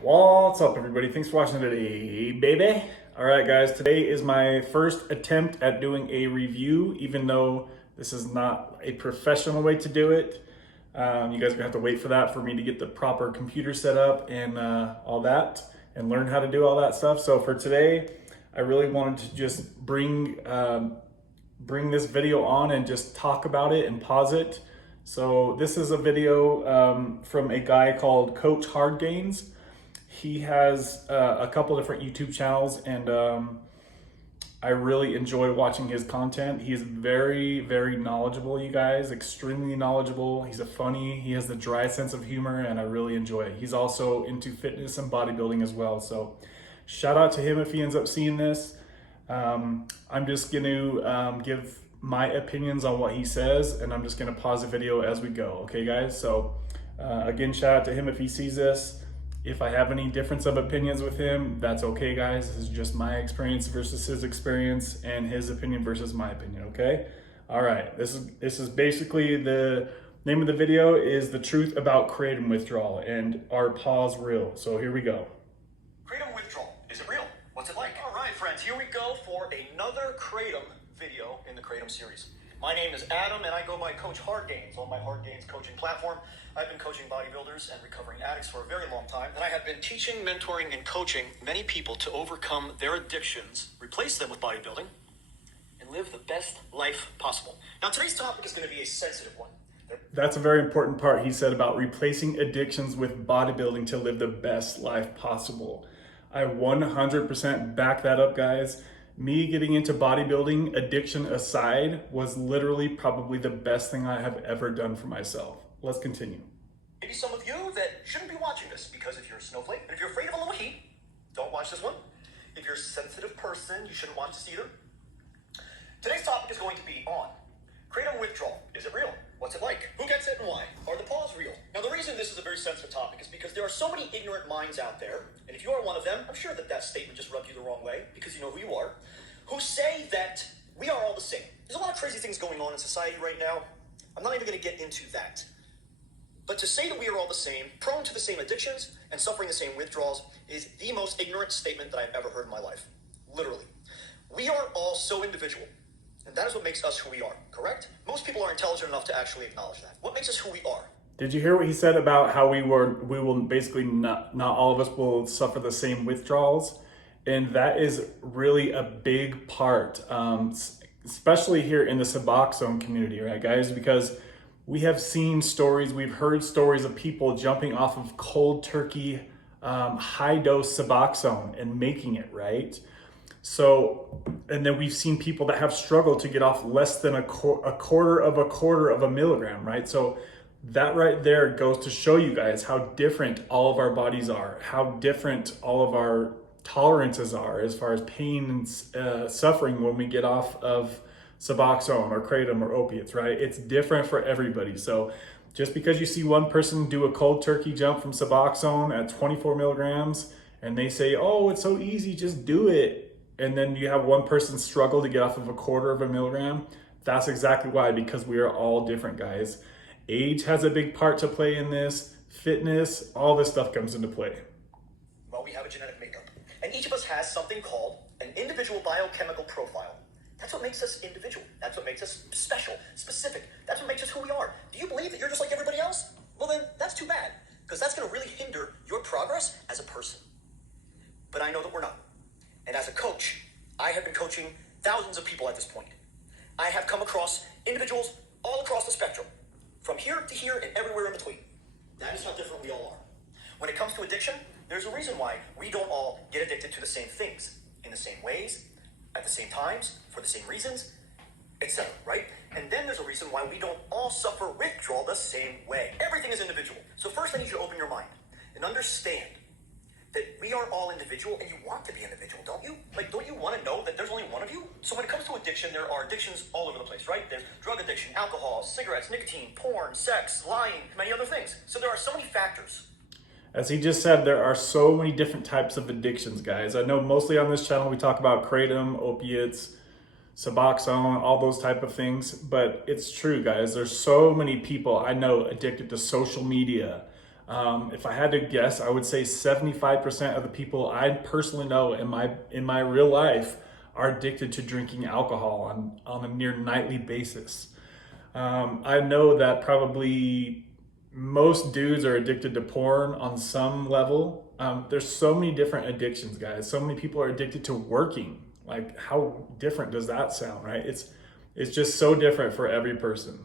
What's up, everybody? Thanks for watching today, baby. All right, guys, today is my first attempt at doing a review, even though this is not a professional way to do it. You guys are gonna have to wait for that for me to get the proper computer set up and all that and learn how to do all that stuff. So for today, I really wanted to just bring this video on and just talk about it and pause it. So this is a video from a guy called Coach Hard Gains. He has a couple different YouTube channels, and I really enjoy watching his content. He's very, very knowledgeable, you guys, extremely knowledgeable. He's he has the dry sense of humor, and I really enjoy it. He's also into fitness and bodybuilding as well. So shout out to him if he ends up seeing this. I'm just gonna give my opinions on what he says, and I'm just gonna pause the video as we go. Okay, guys? So again, shout out to him if he sees this. If I have any difference of opinions with him, that's okay, guys. This is just my experience versus his experience, and his opinion versus my opinion, okay? All right, this is basically the name of the video is The Truth About Kratom Withdrawal, and our pause real. So here we go. Kratom withdrawal, is it real? What's it like? All right, friends, here we go for another Kratom video in the Kratom series. My name is Adam, and I go by Coach Hard Gains on my Hard Gains coaching platform. I've been coaching bodybuilders and recovering addicts for a very long time, and I have been teaching, mentoring, and coaching many people to overcome their addictions, replace them with bodybuilding, and live the best life possible. Now, today's topic is going to be a sensitive one. That's a very important part he said about replacing addictions with bodybuilding to live the best life possible. I 100% back that up, guys. Me getting into bodybuilding, addiction aside, was literally probably the best thing I have ever done for myself. Let's continue. Maybe some of you that shouldn't be watching this, because if you're a snowflake and if you're afraid of a little heat, don't watch this one. If you're a sensitive person, you shouldn't watch this either. Today's topic is going to be on Kratom withdrawal. Is it real? What's it like? Who gets it and why? Are the pause real? Now, the reason this is a very sensitive topic is because there are so many ignorant minds out there, and if you are one of them, I'm sure that statement just rubbed you the wrong way because you know who you are, who say that we are all the same. There's a lot of crazy things going on in society right now. I'm not even going to get into that. But to say that we are all the same, prone to the same addictions, and suffering the same withdrawals is the most ignorant statement that I've ever heard in my life. Literally. We are all so individual. And that is what makes us who we are, correct? Most people are intelligent enough to actually acknowledge that. What makes us who we are? Did you hear what he said about how we will basically not all of us will suffer the same withdrawals? And that is really a big part, especially here in the Suboxone community, right, guys? Because we have seen stories, we've heard stories of people jumping off of cold turkey, high dose Suboxone and making it, right? So, and then we've seen people that have struggled to get off less than a quarter of a milligram, right? So that right there goes to show you guys how different all of our bodies are, how different all of our tolerances are as far as pain and suffering when we get off of Suboxone or Kratom or opiates, right? It's different for everybody. So just because you see one person do a cold turkey jump from Suboxone at 24 milligrams and they say, oh, it's so easy, just do it. And then you have one person struggle to get off of a quarter of a milligram. That's exactly why, because we are all different, guys. Age has a big part to play in this. Fitness, all this stuff comes into play. Well, we have a genetic makeup. And each of us has something called an individual biochemical profile. That's what makes us individual. That's what makes us special, specific. That's what makes us who we are. Do you believe that you're just like everybody else? Well, then that's too bad, because that's going to really hinder your progress as a person. But I know that we're not. And as a coach, I have been coaching thousands of people at this point. I have come across individuals all across the spectrum, from here to here and everywhere in between. That is how different we all are. When it comes to addiction, there's a reason why we don't all get addicted to the same things, in the same ways, at the same times, for the same reasons, etc., right? And then there's a reason why we don't all suffer withdrawal the same way. Everything is individual. So first I need you to open your mind and understand that we are all individual, and you want to be individual, don't you? Like, don't you want to know that there's only one of you? So when it comes to addiction, there are addictions all over the place, right? There's drug addiction, alcohol, cigarettes, nicotine, porn, sex, lying, many other things. So there are so many factors. As he just said, there are so many different types of addictions, guys. I know mostly on this channel we talk about Kratom, opiates, Suboxone, all those type of things, but it's true, guys. There's so many people I know addicted to social media, If I had to guess, I would say 75% of the people I personally know in my real life are addicted to drinking alcohol on a near nightly basis. I know that probably most dudes are addicted to porn on some level. There's so many different addictions, guys. So many people are addicted to working. Like, how different does that sound, right? It's just so different for every person.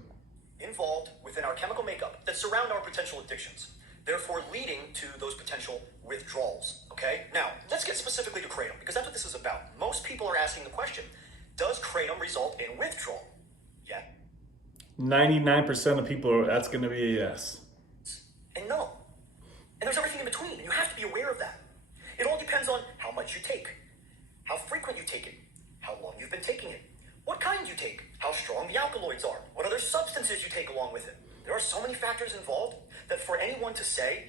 Involved within our chemical makeup that surround our potential addictions, therefore leading to those potential withdrawals. Okay? Now, let's get specifically to Kratom, because that's what this is about. Most people are asking the question, does Kratom result in withdrawal? Yeah. 99% of people, that's going to be a yes. And no. And there's everything in between, and you have to be aware of that. It all depends on how much you take, how frequent you take it, how long you've been taking it, what kind you take, how strong the alkaloids are, what other substances you take along with it. There are so many factors involved that for anyone to say...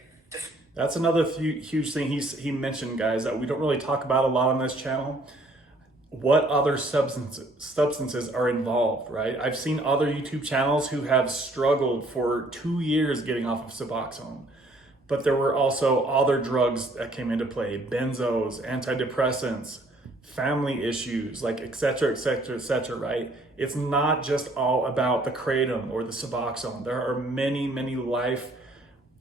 That's another huge thing he mentioned, guys, that we don't really talk about a lot on this channel. What other substances are involved, right? I've seen other YouTube channels who have struggled for 2 years getting off of Suboxone. But there were also other drugs that came into play, benzos, antidepressants, family issues, like et cetera, right? It's not just all about the Kratom or the Suboxone. There are many, many life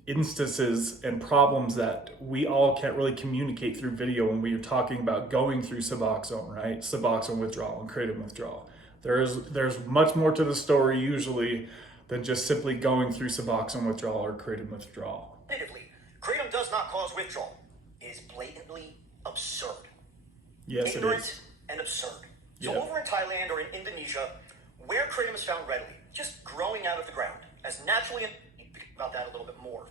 instances and problems that we all can't really communicate through video when we are talking about going through Suboxone, right? Suboxone withdrawal and Kratom withdrawal. There's much more to the story usually than just simply going through Suboxone withdrawal or Kratom withdrawal. Kratom does not cause withdrawal. It is blatantly absurd. Yes, ignorant it is. And absurd. So Yeah. over in Thailand or in Indonesia, where Kratom is found readily, just growing out of the ground, as naturally, about that a little bit more.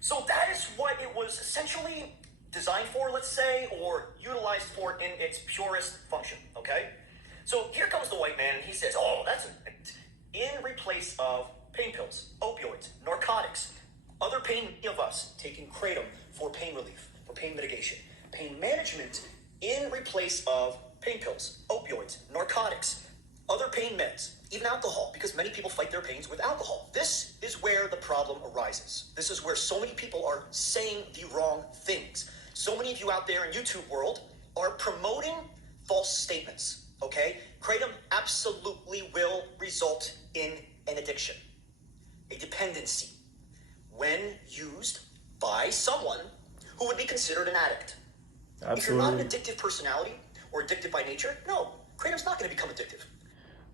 So that is what it was essentially designed for, let's say, or utilized for in its purest function, okay? So here comes the white man, and he says, oh, that's in replace of pain pills, opioids, narcotics, other pain of us taking Kratom for pain relief, for pain mitigation, pain management in replace of pain pills, opioids, narcotics, other pain meds, even alcohol, because many people fight their pains with alcohol. This is where the problem arises. This is where so many people are saying the wrong things. So many of you out there in YouTube world are promoting false statements, okay? Kratom absolutely will result in an addiction, a dependency, when used by someone who would be considered an addict. Absolutely. If you're not an addictive personality or addicted by nature, no, Kratom's not going to become addictive.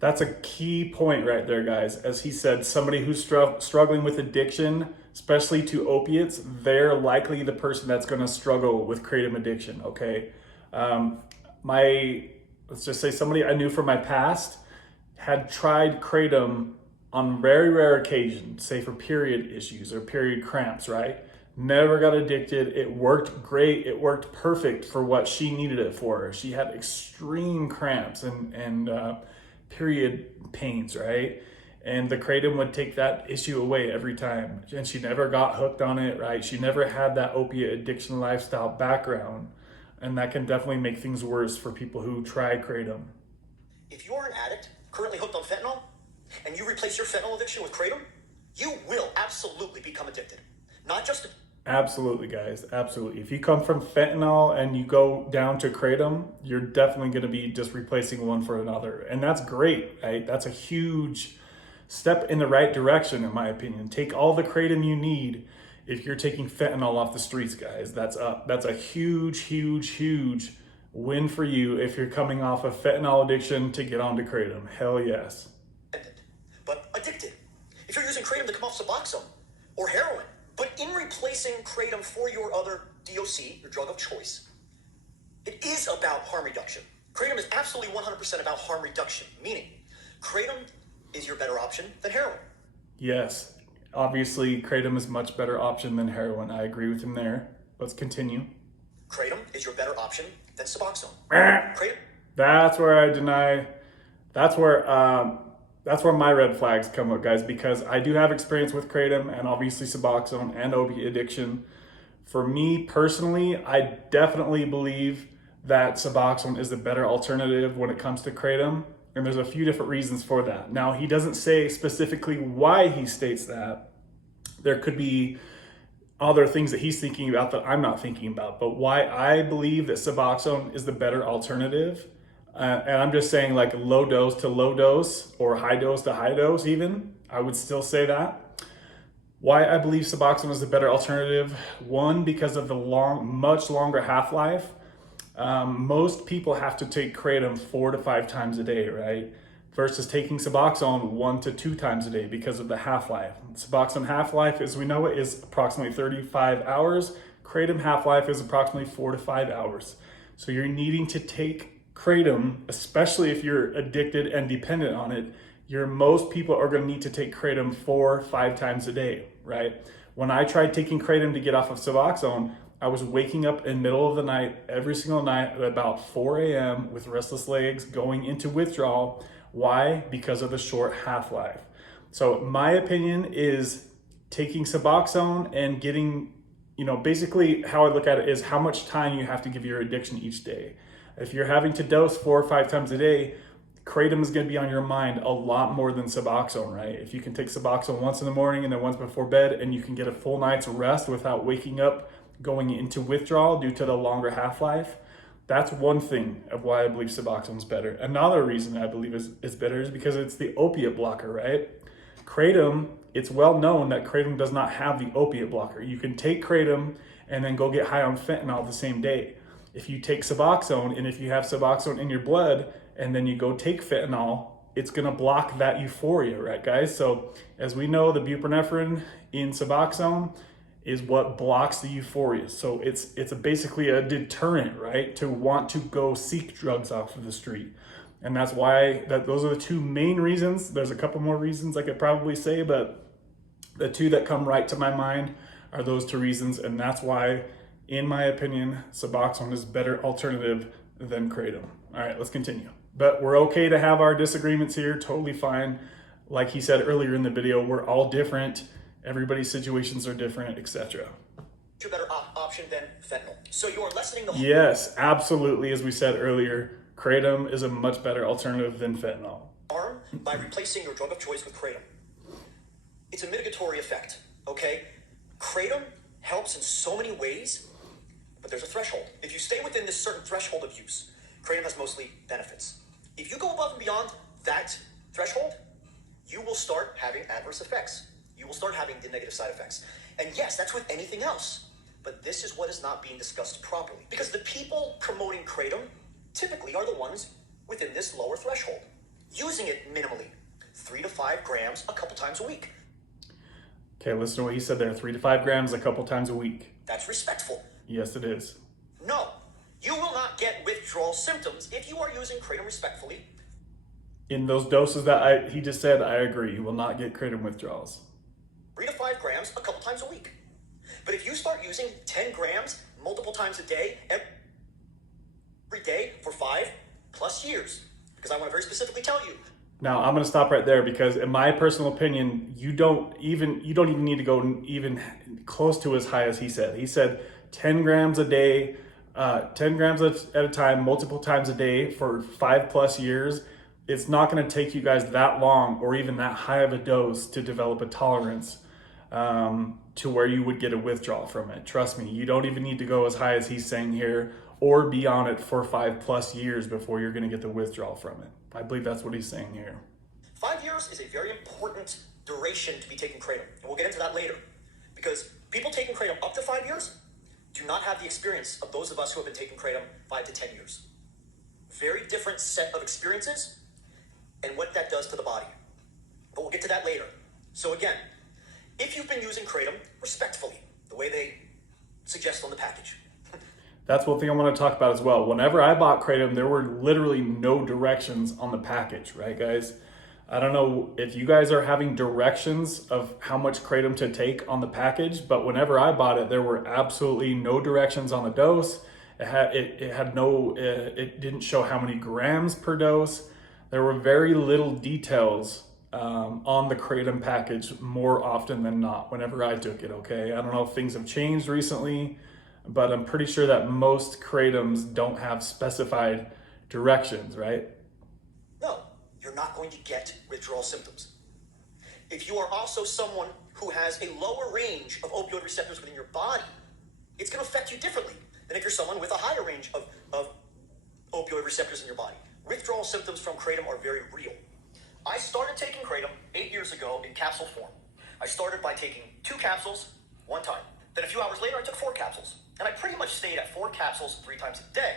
That's a key point right there, guys. As he said, somebody who's struggling with addiction, especially to opiates, they're likely the person that's going to struggle with Kratom addiction, okay? Let's just say somebody I knew from my past had tried Kratom on very rare occasions, say for period issues or period cramps, right? Never got addicted. It worked great. It worked perfect for what she needed it for. She had extreme cramps and period pains, right? And the Kratom would take that issue away every time. And she never got hooked on it, right? She never had that opiate addiction lifestyle background. And that can definitely make things worse for people who try Kratom. If you're an addict currently hooked on fentanyl, and you replace your fentanyl addiction with Kratom, you will absolutely become addicted. Not just... Absolutely, guys. Absolutely. If you come from fentanyl and you go down to Kratom, you're definitely going to be just replacing one for another. And that's great, right? That's a huge step in the right direction, in my opinion. Take all the Kratom you need if you're taking fentanyl off the streets, guys. That's a huge, huge, huge win for you if you're coming off of fentanyl addiction to get onto Kratom. Hell yes. But addicted. If you're using Kratom to come off Suboxone or heroin, but in replacing Kratom for your other DOC, your drug of choice, it is about harm reduction. Kratom is absolutely 100% about harm reduction, meaning Kratom is your better option than heroin. Yes, obviously Kratom is a much better option than heroin. I agree with him there. Let's continue. Kratom is your better option than Suboxone. Kratom. That's where I deny. That's where my red flags come up, guys, because I do have experience with Kratom and obviously Suboxone and opiate addiction. For me personally, I definitely believe that Suboxone is the better alternative when it comes to Kratom. And there's a few different reasons for that. Now, he doesn't say specifically why he states that. There could be other things that he's thinking about that I'm not thinking about. But why I believe that Suboxone is the better alternative, and I'm just saying like low dose to low dose or high dose to high dose even, I would still say that. Why I believe Suboxone is the better alternative. One, because of the much longer half-life. Most people have to take Kratom 4 to 5 times a day, right? Versus taking Suboxone 1 to 2 times a day because of the half-life. Suboxone half-life, as we know it, is approximately 35 hours. Kratom half-life is approximately 4 to 5 hours. So you're needing to take Kratom, especially if you're addicted and dependent on it, most people are going to need to take Kratom 4 or 5 times a day, right? When I tried taking Kratom to get off of Suboxone, I was waking up in the middle of the night every single night at about 4 a.m. with restless legs going into withdrawal. Why? Because of the short half-life. So my opinion is taking Suboxone and getting, basically how I look at it is how much time you have to give your addiction each day. If you're having to dose 4 or 5 times a day, Kratom is going to be on your mind a lot more than Suboxone, right? If you can take Suboxone once in the morning and then once before bed, and you can get a full night's rest without waking up going into withdrawal due to the longer half-life, that's one thing of why I believe Suboxone is better. Another reason I believe is better is because it's the opiate blocker, right? Kratom, it's well known that Kratom does not have the opiate blocker. You can take Kratom and then go get high on fentanyl the same day. If you take Suboxone, and if you have Suboxone in your blood and then you go take fentanyl, it's going to block that euphoria, right, guys? So as we know, the buprenorphine in Suboxone is what blocks the euphoria. So it's basically a deterrent, right, to want to go seek drugs off of the street. And that's why those are the two main reasons. There's a couple more reasons I could probably say, but the two that come right to my mind are those two reasons. And that's why, in my opinion, Suboxone is a better alternative than Kratom. All right, let's continue. But we're okay to have our disagreements here, totally fine. Like he said earlier in the video, we're all different. Everybody's situations are different, etc. A better option than fentanyl. So you are lessening the harm. Yes, absolutely. As we said earlier, Kratom is a much better alternative than fentanyl. Harm by replacing your drug of choice with Kratom. It's a mitigatory effect, okay? Kratom helps in so many ways, but there's a threshold. If you stay within this certain threshold of use, Kratom has mostly benefits. If you go above and beyond that threshold, you will start having adverse effects. You will start having the negative side effects. And yes, that's with anything else. But this is what is not being discussed properly. Because the people promoting Kratom typically are the ones within this lower threshold, using it minimally, 3 to 5 grams a couple times a week. Okay, listen to what he said there, 3 to 5 grams a couple times a week. That's respectful. Yes, it is. No, you will not get withdrawal symptoms if you are using Kratom respectfully. In those doses that he just said, I agree. You will not get Kratom withdrawals. 3 to 5 grams a couple times a week. But if you start using 10 grams multiple times a day, every day for 5+ years, because I want to very specifically tell you. Now I'm going to stop right there because, in my personal opinion, you don't even need to go even close to as high as he said. He said 10 grams a day, 10 grams at a time, multiple times a day for 5+ years. It's not going to take you guys that long or even that high of a dose to develop a tolerance to where you would get a withdrawal from it. Trust me, you don't even need to go as high as he's saying here or be on it for 5+ years before you're going to get the withdrawal from it. I believe that's what he's saying here. 5 years is a very important duration to be taking Kratom. And we'll get into that later. Because people taking Kratom up to 5 years do not have the experience of those of us who have been taking Kratom 5 to 10 years. Very different set of experiences and what that does to the body. But we'll get to that later. So again, if you've been using Kratom respectfully, the way they suggest on the package. That's one thing I want to talk about as well. Whenever I bought Kratom, there were literally no directions on the package, right, guys? I don't know if you guys are having directions of how much Kratom to take on the package, but whenever I bought it, there were absolutely no directions on the dose. It didn't show how many grams per dose. There were very little details on the Kratom package more often than not whenever I took it, okay? I don't know if things have changed recently, but I'm pretty sure that most Kratoms don't have specified directions, right? No, you're not going to get withdrawal symptoms. If you are also someone who has a lower range of opioid receptors within your body, it's going to affect you differently than if you're someone with a higher range of opioid receptors in your body. Withdrawal symptoms from Kratom are very real. I started taking Kratom 8 years ago in capsule form. I started by taking 2 capsules one time. Then a few hours later, I took 4 capsules. And I pretty much stayed at 4 capsules 3 times a day.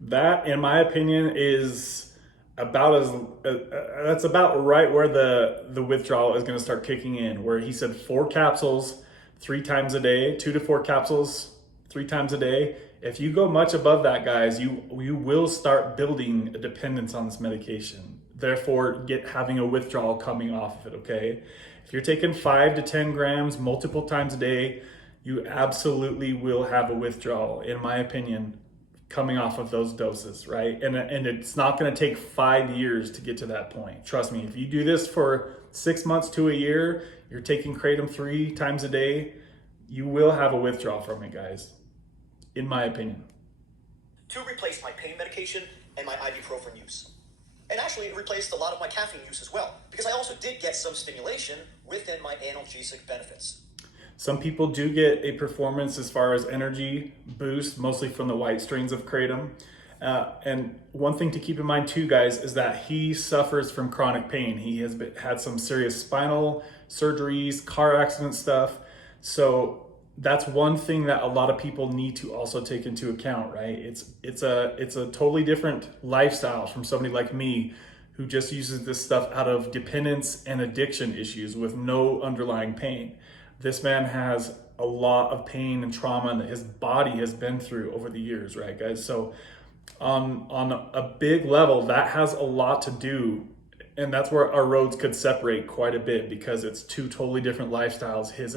That, in my opinion, is about that's about right where the withdrawal is going to start kicking in, where he said 4 capsules 3 times a day, 2 to 4 capsules 3 times a day. If you go much above that, guys, you will start building a dependence on this medication. Therefore, having a withdrawal coming off of it, okay? If you're taking 5 to 10 grams multiple times a day, you absolutely will have a withdrawal, in my opinion, coming off of those doses, right? And it's not going to take 5 years to get to that point. Trust me, if you do this for 6 months to a year, you're taking Kratom 3 times a day, you will have a withdrawal from it, guys, in my opinion. To replace my pain medication and my ibuprofen use. And actually, it replaced a lot of my caffeine use as well, because I also did get some stimulation within my analgesic benefits. Some people do get a performance as far as energy boost, mostly from the white strains of Kratom. And one thing to keep in mind too, guys, is that he suffers from chronic pain. He has had some serious spinal surgeries, car accident stuff. So that's one thing that a lot of people need to also take into account, right? It's a totally different lifestyle from somebody like me who just uses this stuff out of dependence and addiction issues with no underlying pain. This man has a lot of pain and trauma that his body has been through over the years, right, guys? So on a big level, that has a lot to do, and that's where our roads could separate quite a bit, because it's 2 totally different lifestyles, his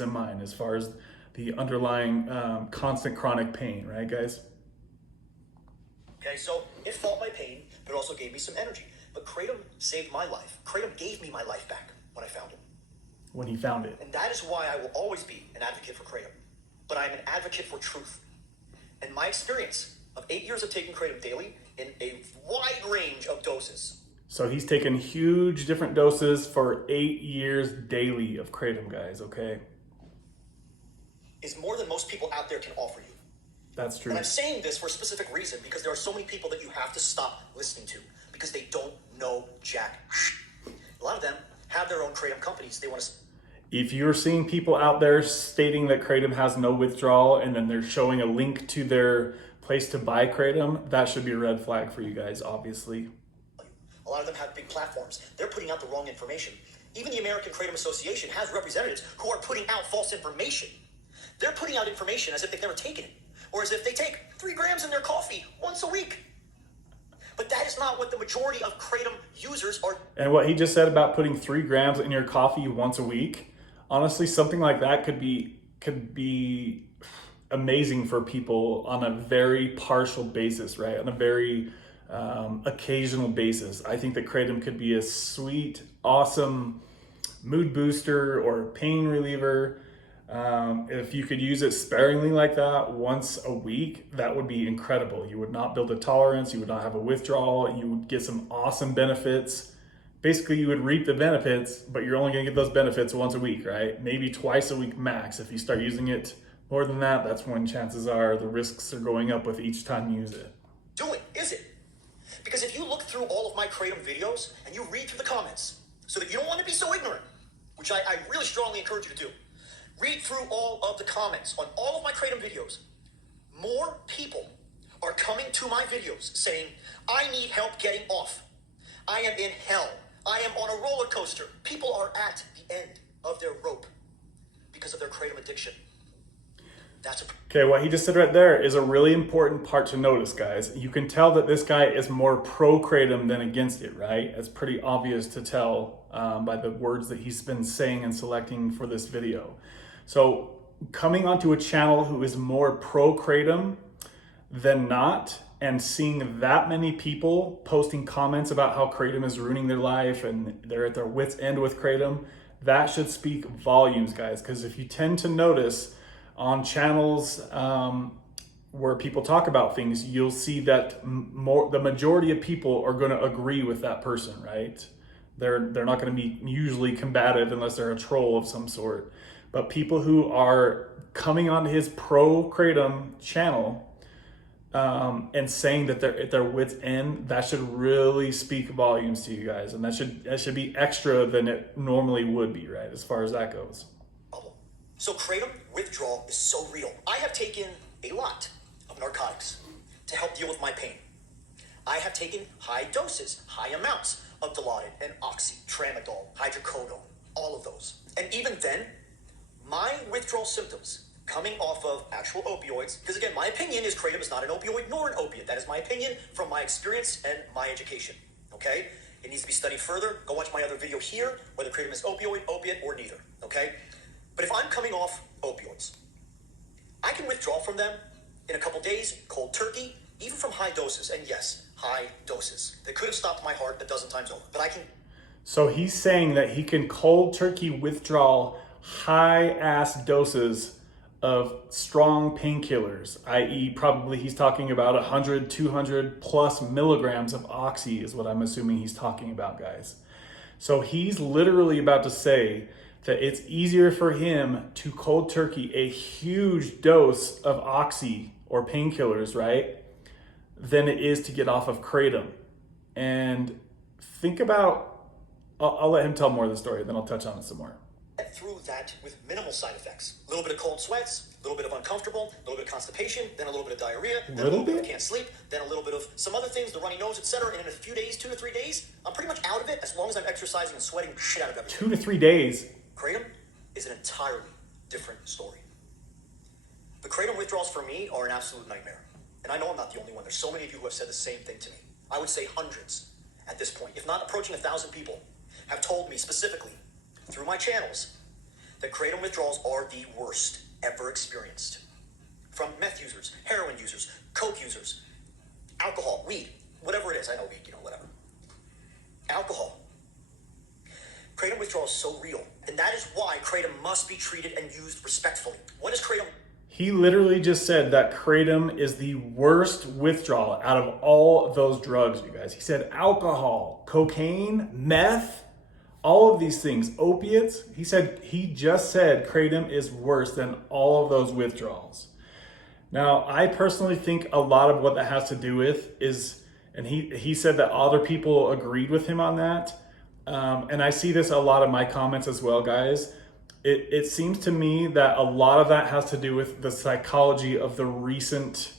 and mine, as far as the underlying constant chronic pain, right, guys? Okay, so it fought my pain, but it also gave me some energy. But Kratom saved my life. Kratom gave me my life back when I found it. When he found it. And that is why I will always be an advocate for Kratom. But I'm an advocate for truth. And my experience of 8 years of taking Kratom daily in a wide range of doses. So he's taken huge different doses for 8 years daily of Kratom, guys, okay? Is more than most people out there can offer you. That's true. And I'm saying this for a specific reason, because there are so many people that you have to stop listening to, because they don't know jack. A lot of them have their own Kratom companies. They want to... If you're seeing people out there stating that Kratom has no withdrawal, and then they're showing a link to their place to buy Kratom, that should be a red flag for you guys, obviously. A lot of them have big platforms. They're putting out the wrong information. Even the American Kratom Association has representatives who are putting out false information. They're putting out information as if they've never taken it, or as if they take 3 grams in their coffee once a week. But that is not what the majority of Kratom users are. And what he just said about putting 3 grams in your coffee once a week, honestly, something like that could be amazing for people on a very partial basis, right? On a very occasional basis. I think that Kratom could be a sweet, awesome mood booster or pain reliever. If you could use it sparingly like that once a week, that would be incredible. You would not build a tolerance, you would not have a withdrawal, you would get some awesome benefits. Basically, you would reap the benefits, but you're only gonna get those benefits once a week, right? Maybe twice a week max. If you start using it more than that, that's when chances are the risks are going up with each time you use it. Is it? Because if you look through all of my Kratom videos and you read through the comments, so that you don't want to be so ignorant, which I really strongly encourage you to do, read through all of the comments on all of my Kratom videos. More people are coming to my videos saying, I need help getting off. I am in hell. I am on a roller coaster. People are at the end of their rope because of their Kratom addiction. Okay, what he just said right there is a really important part to notice, guys. You can tell that this guy is more pro-Kratom than against it, right? It's pretty obvious to tell by the words that he's been saying and selecting for this video. So coming onto a channel who is more pro-Kratom than not, and seeing that many people posting comments about how Kratom is ruining their life and they're at their wit's end with Kratom, that should speak volumes, guys. Because if you tend to notice on channels where people talk about things, you'll see that the majority of people are going to agree with that person, right? They're not going to be usually combative unless they're a troll of some sort. But people who are coming onto his pro Kratom channel and saying that they're at their wit's end, that should really speak volumes to you guys, and that should be extra than it normally would be, right? As far as that goes. So Kratom withdrawal is so real. I have taken a lot of narcotics to help deal with my pain. I have taken high doses, high amounts of Dilaudid and Oxy, Tramadol, hydrocodone, all of those. And even then, my withdrawal symptoms coming off of actual opioids, because again, my opinion is Kratom is not an opioid nor an opiate. That is my opinion from my experience and my education, okay? It needs to be studied further. Go watch my other video here, whether Kratom is opioid, opiate, or neither, okay? But if I'm coming off opioids, I can withdraw from them in a couple days, cold turkey, even from high doses. And yes, high doses. That could have stopped my heart a dozen times over, but I can. So he's saying that he can cold turkey withdraw high ass doses of strong painkillers, i.e. probably he's talking about 100, 200 plus milligrams of Oxy is what I'm assuming he's talking about, guys. So he's literally about to say that it's easier for him to cold turkey a huge dose of Oxy or painkillers, right, than it is to get off of Kratom. And think about, I'll let him tell more of the story, then I'll touch on it some more. Through that with minimal side effects. A little bit of cold sweats, a little bit of uncomfortable, a little bit of constipation, then a little bit of diarrhea, then a little bit of can't sleep, then a little bit of some other things, the runny nose, etc. And in a few days, 2 to 3 days, I'm pretty much out of it as long as I'm exercising and sweating shit out of everything. 2 to 3 days. Kratom is an entirely different story. The Kratom withdrawals for me are an absolute nightmare. And I know I'm not the only one. There's so many of you who have said the same thing to me. I would say hundreds at this point, if not approaching 1,000 people, have told me specifically through my channels that Kratom withdrawals are the worst ever experienced. From meth users, heroin users, coke users, alcohol, weed, whatever it is. I know weed, whatever. Alcohol. Kratom withdrawal is so real. And that is why Kratom must be treated and used respectfully. What is Kratom? He literally just said that Kratom is the worst withdrawal out of all of those drugs, you guys. He said alcohol, cocaine, meth, all of these things, opiates. He just said Kratom is worse than all of those withdrawals. Now, I personally think a lot of what that has to do with is, and he said that other people agreed with him on that. And I see this a lot in my comments as well, guys. It seems to me that a lot of that has to do with the psychology of the recent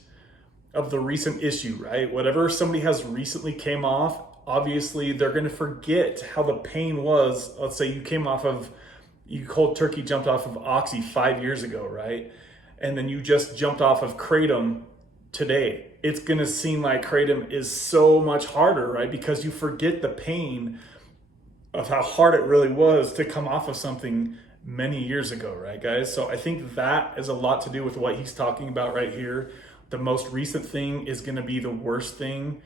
issue, right? Whatever somebody has recently came off, obviously they're going to forget how the pain was. Let's say you cold turkey jumped off of Oxy 5 years ago, right? And then you just jumped off of Kratom today. It's going to seem like Kratom is so much harder, right? Because you forget the pain of how hard it really was to come off of something many years ago, right, guys? So I think that is a lot to do with what he's talking about right here. The most recent thing is going to be the worst thing,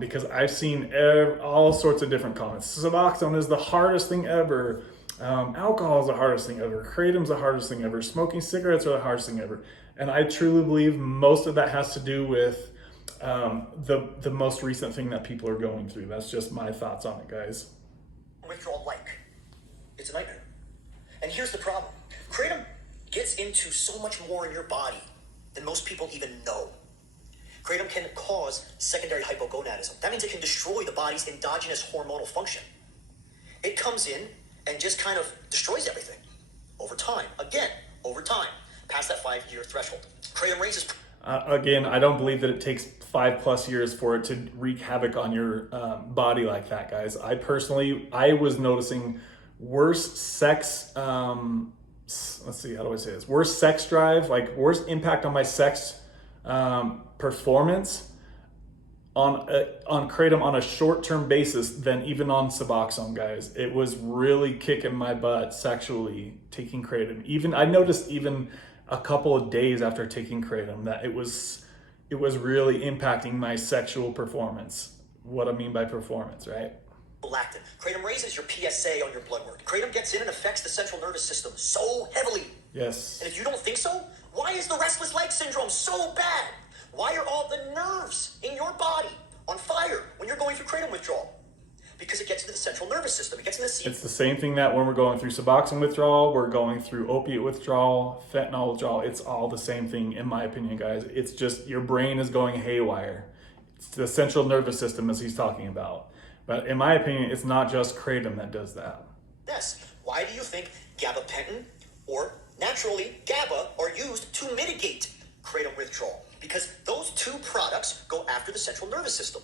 because I've seen all sorts of different comments. Suboxone is the hardest thing ever. Alcohol is the hardest thing ever. Kratom's the hardest thing ever. Smoking cigarettes are the hardest thing ever. And I truly believe most of that has to do with the most recent thing that people are going through. That's just my thoughts on it, guys. Withdrawal it's a nightmare. And here's the problem. Kratom gets into so much more in your body than most people even know. Kratom can cause secondary hypogonadism. That means it can destroy the body's endogenous hormonal function. It comes in and just kind of destroys everything over time. Again, over time, past that 5-year threshold. Kratom raises... Again, I don't believe that it takes 5+ years for it to wreak havoc on your body like that, guys. I was noticing worse sex, let's see, how do I say this? Worse sex drive, like worse impact on my sex performance on Kratom on a short-term basis than even on Suboxone, guys. It was really kicking my butt sexually taking Kratom. I noticed even a couple of days after taking Kratom that it was really impacting my sexual performance. What I mean by performance, right? Lactin. Kratom raises your PSA on your blood work. Kratom gets in and affects the central nervous system so heavily. Yes. And if you don't think so, why is the restless leg syndrome so bad? Why are all the nerves in your body on fire when you're going through Kratom withdrawal? because it gets into the central nervous system. It gets in the It's the same thing that when we're going through Suboxone withdrawal, we're going through opiate withdrawal, fentanyl withdrawal. It's all the same thing, in my opinion, guys. It's just your brain is going haywire. It's the central nervous system, as he's talking about. But in my opinion, it's not just Kratom that does that. Yes. Why do you think gabapentin or naturally GABA are used to mitigate Kratom withdrawal? Because those two products go after the central nervous system.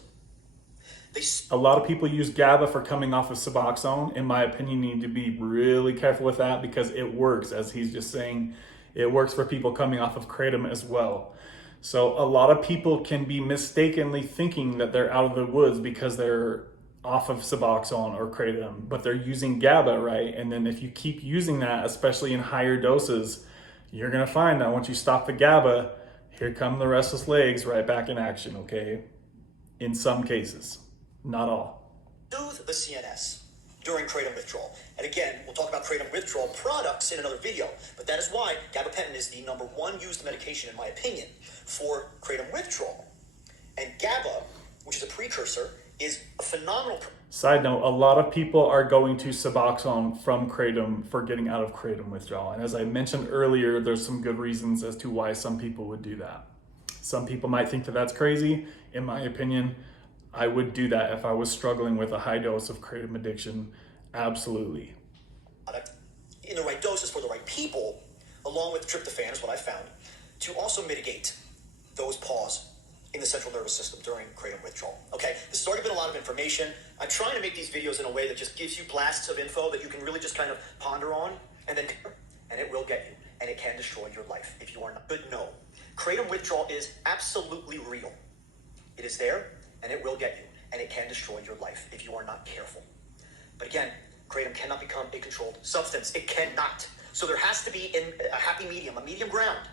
A lot of people use GABA for coming off of Suboxone. In my opinion, you need to be really careful with that because it works, as he's just saying. It works for people coming off of Kratom as well. So a lot of people can be mistakenly thinking that they're out of the woods because they're off of Suboxone or Kratom, but they're using GABA, right? And then if you keep using that, especially in higher doses, you're gonna find that once you stop the GABA, here come the restless legs right back in action, okay? In some cases, not all. Soothe the CNS during Kratom withdrawal. And again, we'll talk about Kratom withdrawal products in another video, but that is why gabapentin is the #1 used medication, in my opinion, for Kratom withdrawal. And GABA, which is a precursor, is a phenomenal. Side note, a lot of people are going to Suboxone from Kratom for getting out of Kratom withdrawal. And as I mentioned earlier, there's some good reasons as to why some people would do that. Some people might think that that's crazy. In my opinion, I would do that if I was struggling with a high dose of Kratom addiction. Absolutely. In the right doses for the right people, along with tryptophan is what I found, to also mitigate those pause in the central nervous system during Kratom withdrawal. Okay, this has already been a lot of information. I'm trying to make these videos in a way that just gives you blasts of info that you can really just kind of ponder on, and it will get you, and it can destroy your life if you are not good. No, Kratom withdrawal is absolutely real. It is there, and it will get you, and it can destroy your life if you are not careful. But again, Kratom cannot become a controlled substance. It cannot. So there has to be a happy medium, a medium ground.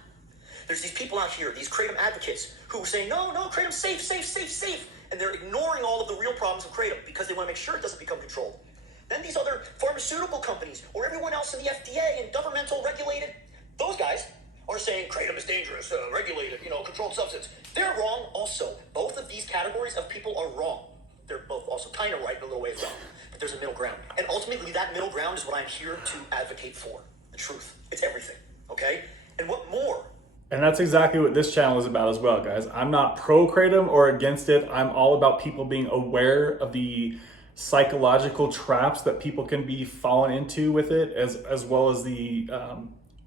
There's these people out here, these Kratom advocates, who say, no, Kratom's safe, safe, safe, safe. And they're ignoring all of the real problems of Kratom because they want to make sure it doesn't become controlled. Then these other pharmaceutical companies or everyone else in the FDA and governmental regulated, those guys are saying Kratom is dangerous, regulated, controlled substance. They're wrong also. Both of these categories of people are wrong. They're both also kind of right in a little ways wrong. But there's a middle ground. And ultimately that middle ground is what I'm here to advocate for. The truth. It's everything. Okay? And what more? And that's exactly what this channel is about as well, guys. I'm not pro Kratom or against it. I'm all about people being aware of the psychological traps that people can be fallen into with it, as well as the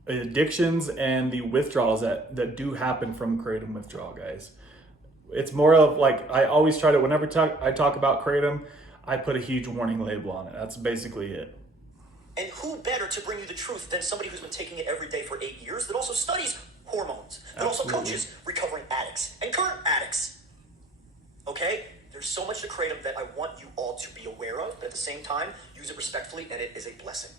addictions and the withdrawals that do happen from Kratom withdrawal, guys. It's more of like, I always try to, whenever I talk about Kratom, I put a huge warning label on it. That's basically it. And who better to bring you the truth than somebody who's been taking it every day for 8 years that also studies hormones, that also coaches recovering addicts and current addicts. Okay? There's so much to Kratom that I want you all to be aware of, but at the same time, use it respectfully, and it is a blessing.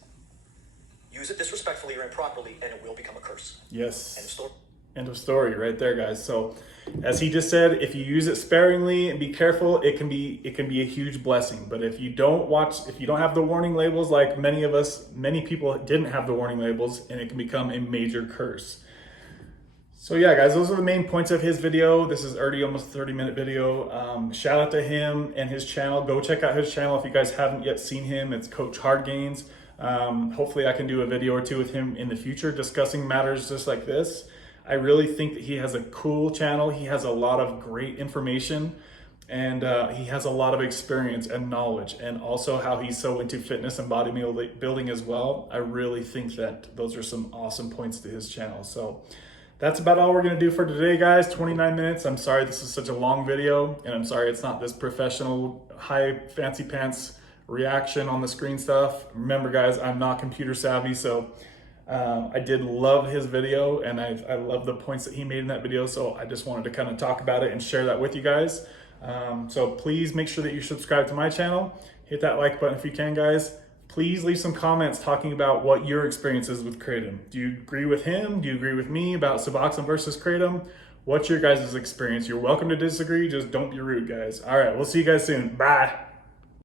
Use it disrespectfully or improperly, and it will become a curse. Yes. End of story. End of story right there, guys. So as he just said, if you use it sparingly and be careful, it can be a huge blessing. But if you don't have the warning labels, like many people didn't have the warning labels, and it can become a major curse. So yeah, guys, those are the main points of his video. This is already almost a 30-minute video. Shout out to him and his channel. Go check out his channel if you guys haven't yet seen him. It's Coach Hard Gains. Hopefully I can do a video or two with him in the future discussing matters just like this. I really think that he has a cool channel. He has a lot of great information, and he has a lot of experience and knowledge, and also how he's so into fitness and bodybuilding as well. I really think that those are some awesome points to his channel. So that's about all we're gonna do for today, guys. 29 minutes. I'm sorry this is such a long video, and I'm sorry it's not this professional, high fancy pants reaction on the screen stuff. Remember, guys, I'm not computer savvy, so I did love his video, and I love the points that he made in that video, so I just wanted to kind of talk about it and share that with you guys. So please make sure that you subscribe to my channel. Hit that like button if you can, guys. Please leave some comments talking about what your experience is with Kratom. Do you agree with him? Do you agree with me about Suboxone versus Kratom? What's your guys' experience? You're welcome to disagree, just don't be rude, guys. All right, we'll see you guys soon. Bye.